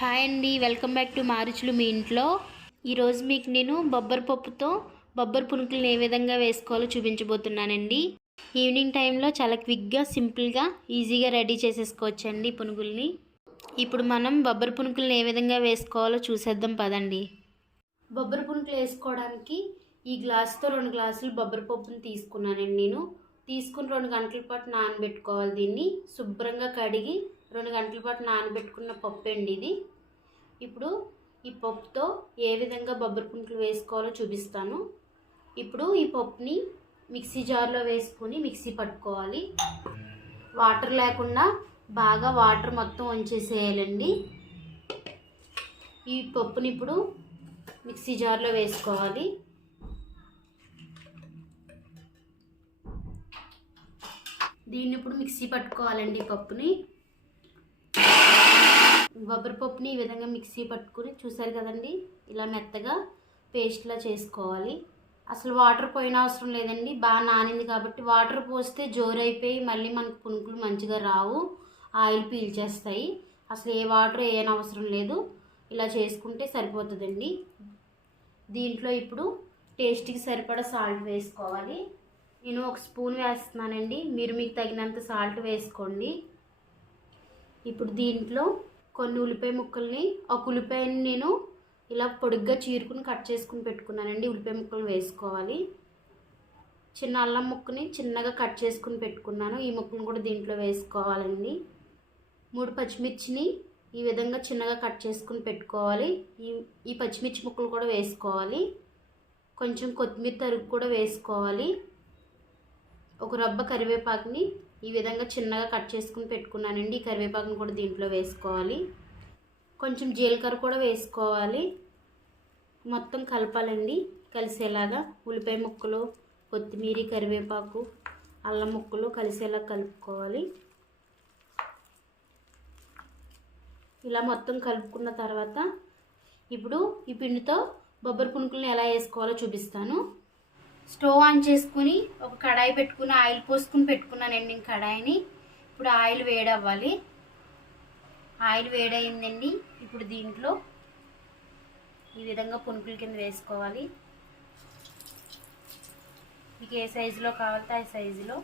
Hi అండి welcome back to మారుచులు మీ ఇంట్లో. ఈరోజు మీకు నేను బొబ్బరి పప్పుతో బొబ్బరి పునుకులను ఏ విధంగా వేసుకోవాలో చూపించబోతున్నానండి. ఈవినింగ్ టైంలో చాలా క్విక్గా సింపుల్గా ఈజీగా రెడీ చేసేసుకోవచ్చండి పునుగుల్ని. ఇప్పుడు మనం బొబ్బరి పునుకులను ఏ విధంగా వేసుకోవాలో చూసేద్దాం పదండి. బొబ్బరి పునుకులు వేసుకోవడానికి ఈ గ్లాస్తో రెండు గ్లాసులు బొబ్బరి పప్పుని తీసుకున్నానండి నేను. తీసుకుని రెండు గంటల పాటు నానబెట్టుకోవాలి దీన్ని. శుభ్రంగా కడిగి రెండు గంటల పాటు నానబెట్టుకున్న పప్పు అండి ఇది. ఇప్పుడు ఈ పప్పుతో ఏ విధంగా బొబ్బరి పుంట్లు వేసుకోవాలో చూపిస్తాను. ఇప్పుడు ఈ పప్పుని మిక్సీ జార్లో వేసుకొని మిక్సీ పట్టుకోవాలి. వాటర్ లేకుండా బాగా వాటర్ మొత్తం వంచేసేయాలండి ఈ పప్పుని ఇప్పుడు మిక్సీ జార్లో వేసుకోవాలి. దీన్ని ఇప్పుడు మిక్సీ పట్టుకోవాలండి ఈ పప్పుని. కొబ్బరి పప్పుని ఈ విధంగా మిక్సీ పట్టుకుని చూసారు కదండి? ఇలా మెత్తగా పేస్ట్లా చేసుకోవాలి. అసలు వాటర్ పోయిన అవసరం లేదండి. బాగా నానింది కాబట్టి వాటర్ పోస్తే జోరైపోయి మళ్ళీ మనకు పునుకులు మంచిగా రావు. ఆయిల్ పీల్చేస్తాయి. అసలు ఏ వాటర్ వేయని అవసరం లేదు. ఇలా చేసుకుంటే సరిపోతుందండి. దీంట్లో ఇప్పుడు టేస్ట్కి సరిపడా సాల్ట్ వేసుకోవాలి. నేను ఒక స్పూన్ వేస్తున్నానండి. మీరు మీకు తగినంత సాల్ట్ వేసుకోండి. ఇప్పుడు దీంట్లో కొన్ని ఉల్లిపాయ ముక్కల్ని ఒక ఉల్లిపాయని నేను ఇలా పొడుగ్గా చీరుకుని కట్ చేసుకుని పెట్టుకున్నానండి. ఉల్లిపాయ ముక్కలు వేసుకోవాలి. చిన్న అల్లం ముక్కని చిన్నగా కట్ చేసుకుని పెట్టుకున్నాను. ఈ ముక్కను కూడా దీంట్లో వేసుకోవాలండి. మూడు పచ్చిమిర్చిని ఈ విధంగా చిన్నగా కట్ చేసుకుని పెట్టుకోవాలి. ఈ ఈ పచ్చిమిర్చి ముక్కలు కూడా వేసుకోవాలి. కొంచెం కొత్తిమీర తరుగు కూడా వేసుకోవాలి. ఒక రబ్బ కరివేపాకుని ఈ విధంగా చిన్నగా కట్ చేసుకుని పెట్టుకున్నానండి. ఈ కరివేపాకుని కూడా దీంట్లో వేసుకోవాలి. కొంచెం జీలకర్ర కూడా వేసుకోవాలి. మొత్తం కలపాలండి. కలిసేలాగా ఉల్లిపాయ ముక్కలు కొత్తిమీర కరివేపాకు అల్లం ముక్కలు కలిసేలా కలుపుకోవాలి. ఇలా మొత్తం కలుపుకున్న తర్వాత ఇప్పుడు ఈ పిండితో బొబ్బరి పునుకులను ఎలా వేసుకోవాలో చూపిస్తాను. స్టవ్ ఆన్ చేసుకుని ఒక కడాయి పెట్టుకుని ఆయిల్ పోసుకుని పెట్టుకున్నానండి నేను కడాయిని. ఇప్పుడు ఆయిల్ వేడవ్వాలి. ఆయిల్ వేడయిందండి. ఇప్పుడు దీంట్లో ఈ విధంగా పునుకుల కింద వేసుకోవాలి. మీకు ఏ సైజులో కావాలితే ఆ సైజులో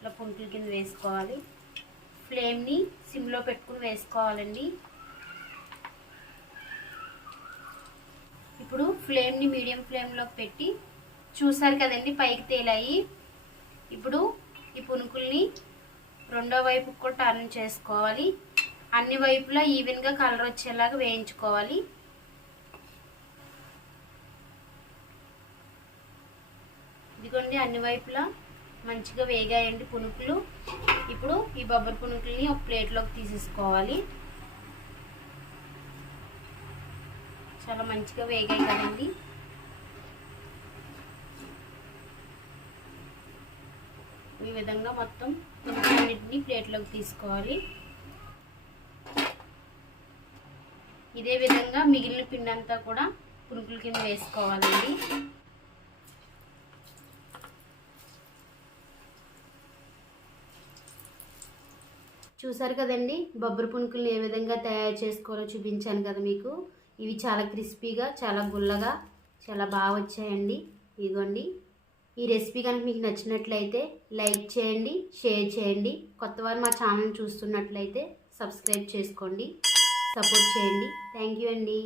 ఇలా పునుకుల కింద వేసుకోవాలి. ఫ్లేమ్ని సిమ్లో పెట్టుకుని వేసుకోవాలండి. ఇప్పుడు ఫ్లేమ్ని మీడియం ఫ్లేమ్లో పెట్టి చూసారు కదండి పైకి తేలాయి. ఇప్పుడు ఈ పునుకుల్ని రెండో వైపు కూడా టర్న్ చేసుకోవాలి. అన్ని వైపులా ఈవెన్గా కలర్ వచ్చేలాగా వేయించుకోవాలి. ఇదిగోండి అన్ని వైపులా మంచిగా వేగాయండి పునుకులు. ఇప్పుడు ఈ బొబ్బరి పునుకుల్ని ఒక ప్లేట్లోకి తీసేసుకోవాలి. చాలా మంచిగా వేగాయి కదండి. ఈ విధంగా మొత్తం అన్నింటినీ ప్లేట్లోకి తీసుకోవాలి. ఇదే విధంగా మిగిలిన పిండి అంతా కూడా పునుకుల కింద వేసుకోవాలండి. చూసారు కదండి బొబ్బరి పునుకుల్ని ఏ విధంగా తయారు చేసుకోవాలో చూపించాను కదా మీకు. ఇవి చాలా క్రిస్పీగా చాలా గుల్లగా చాలా బాగా వచ్చాయండి. ఇదిగోండి. ఈ రెసిపీ కనుక మీకు నచ్చినట్లయితే లైక్ చేయండి షేర్ చేయండి. కొత్త వారు మా ఛానల్ చూస్తున్నట్లయితే సబ్స్క్రైబ్ చేసుకోండి సపోర్ట్ చేయండి. థ్యాంక్ యూ అండి.